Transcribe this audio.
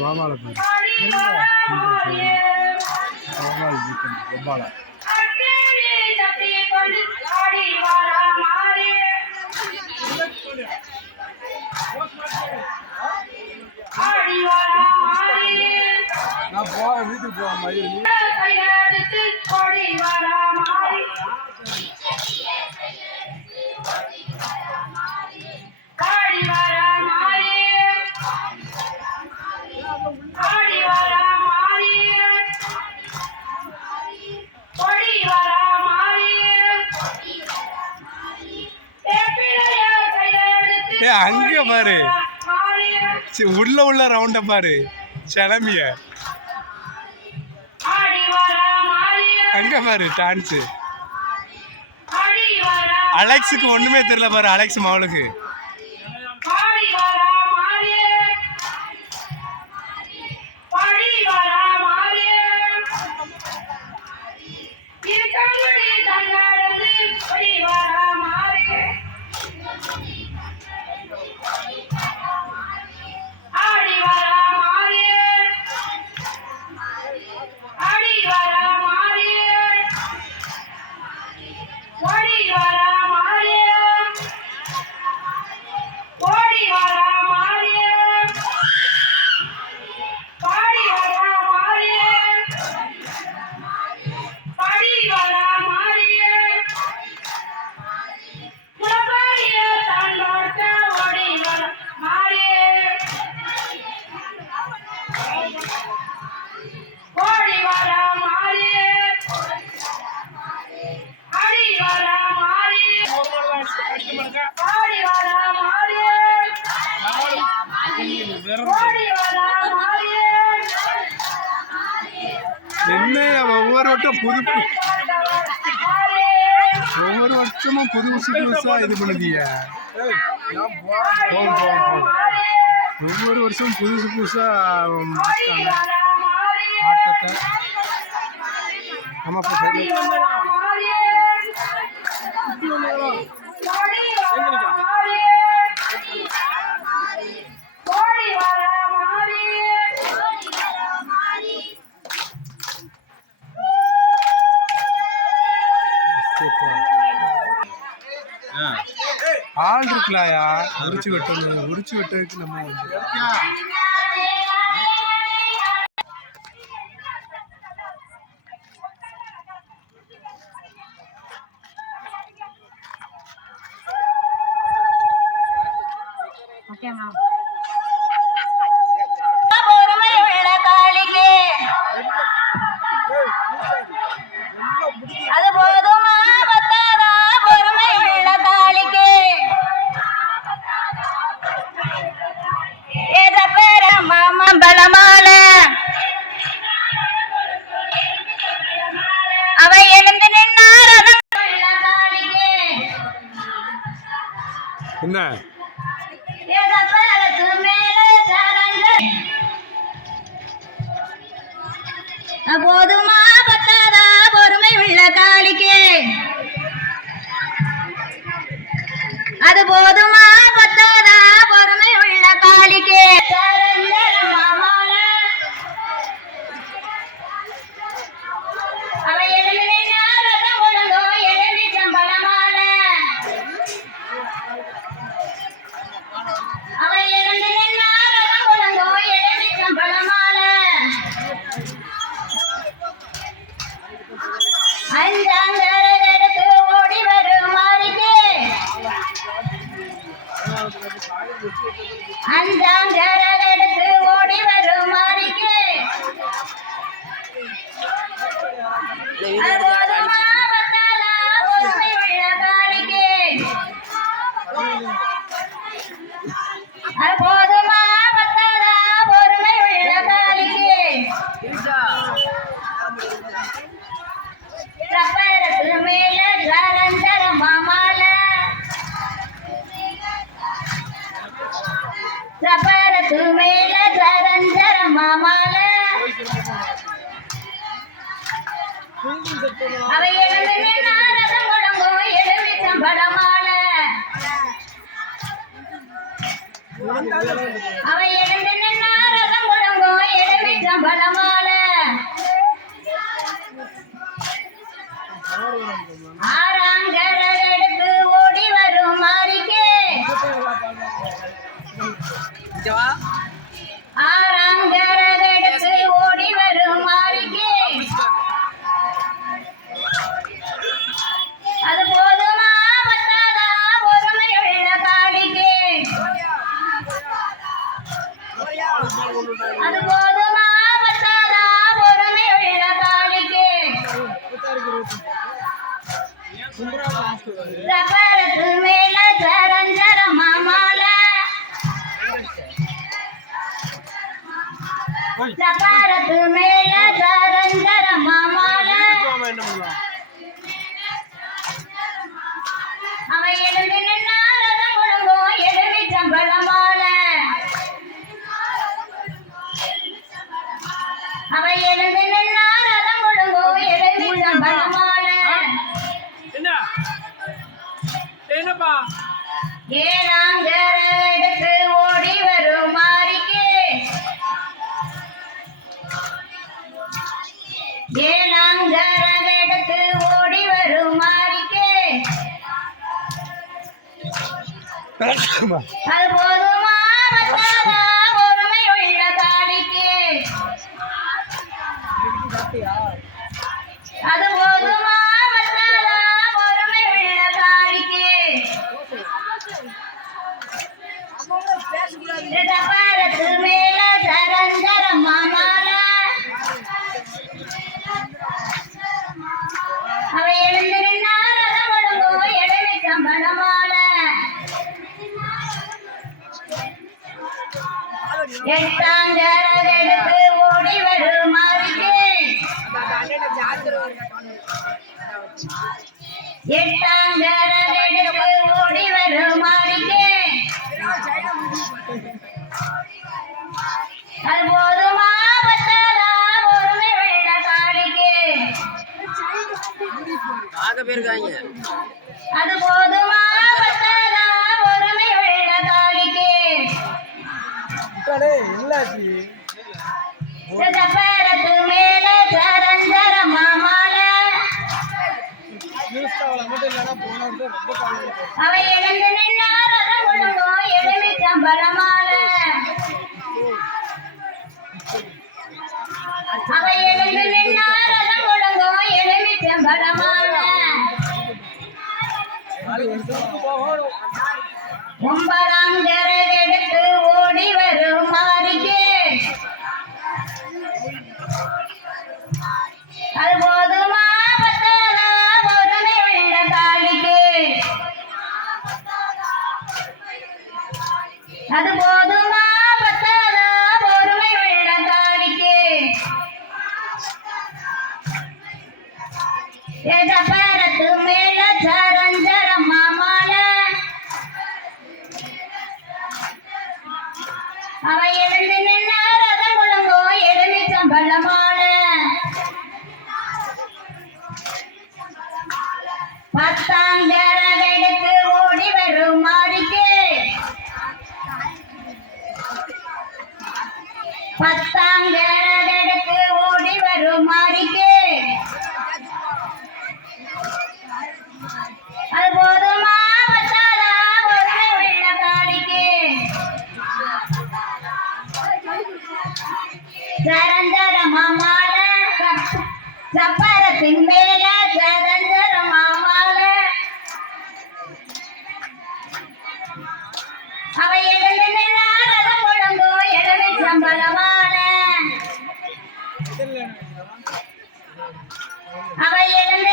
கோபால கோபால நான் போற வீட்டுக்கு போவேன் மயில் அங்க பாரு உள்ள ரவுண்ட பாரு சிலம்பிய அங்க பாரு டான்ஸ் அலெக்ஸுக்கு ஒண்ணுமே தெரியல பாரு அலெக்ஸ் மவளுக்கு என்ன ஒவ்வொரு வருஷமும் புதுசா இது பண்ணுதிய ஒவ்வொரு வருஷமும் புதுசா ஆட்டத்தை ஆமா ஆள் இருக்கலாயா உரிச்சு வெட்டுறதுக்கு நம்ம என்ன போதுமா பத்தாதா பொறுமை உள்ள காளிக்கே அது போதுமா பத்தாதா பொறுமை உள்ள காளிக்கே அஞ்சாங்கரடுத்து ஓடி வரும் மாறிக்கு போதுமா பத்தாதா பொறுமை உள்ள காளிக்கு சப்பரத்து மேல ஜரந்தர மாமால சப்பரத்து மேல ஜரந்தர மாமால அவை எழுந்து நாரதம் முழங்கோ எழுமிச்சம் படமால அவை எழுந்து நாரதம் முழங்கோ எலுமிச்சம்பழமால ஆறாங்கரல் எடுத்து ஓடி வரும் மாறிக்கே ஆறாங்கரல் எடுத்து ஓடி வரும் மாறிக்கே அது போதுமா பத்தாதா பொறுமையுள்ள காளிக்கே அது போதுமா பத்தாதா பொறுமையுள்ள காளிக்கே சக்கரத்து மேல சரஞ்சர மாமால சக்கரத்து மேல சரஞ்சர மாமால அவன் எழுந்து நின்னாரதம் ஒழுங்கோ எலுமிச்சம்பழமால அவன் எழுந்து நின்னாரதம் ஒழுங்கோ எலுமிச்சம்பழமால என்னப்பா ஏழாங்கர எடுத்து ஓடி வரும் மாறிக்கே ஏழாங்கர எடுத்து ஓடி வரும் மாறிக்கே அது போதுமா பத்தாதா பொறுமையுள்ள காளிக்கே அது போதுமா பத்தாதா பொறுமையுள்ள காளிக்கே சக்கரத்து மேல சரஞ்சர மாமால அவ எழுந்து நின்னாரதம் ஒழுங்கோ எலுமிச்சம்பழமால எட்டாங்கரல் எடுத்து ஓடி வரும் மாறிக்கே எட்டாங்கரல் எடுத்து ஓடி வரும் மாறிக்கே அது போதுமா பத்தாதா பொறுமையுள்ள காளிக்கே அது போதுமா பத்தாதா பொறுமையுள்ள காளிக்கே சக்கரத்து மேல சரஞ்சர மாமால அவ எழுந்து நின்னாரதம் ஒழுங்கோ எலுமிச்சம்பழமால அவ எழுந்து நின்னாரதம் ஒழுங்கோ எலுமிச்சம்பழமால ஒன்பதாங்கரல் எடுத்து ஓடி வரும் மாறிக்கே அது போதுமா பத்தாதா பொறுமையுள்ள காளிக்கே அது போதுமா பத்தாதா பொறுமையுள்ள காளிக்கே சக்கரத்து மேல சரஞ்சர மாமால அவ எழுந்து நின்னாரதம் ஒழுங்கோ எலுமிச்சம்பழமால பத்தாங்கரல் எடுத்து ஓடி வரும் மாறிக்கே பத்தாங்கரல் எடுத்து ஓடி வரும் மாறிக்கே அது போதுமா பத்தாதா பொறுமையுள்ள காளிக்கே சரஞ்சர மாமால சப்பரத்தின் மேல சரஞ்சர மாமால அவ எழுந்து நின்னாரதம் ஒழுங்கோ எலுமிச்சம்பழமால அவ எழுந்து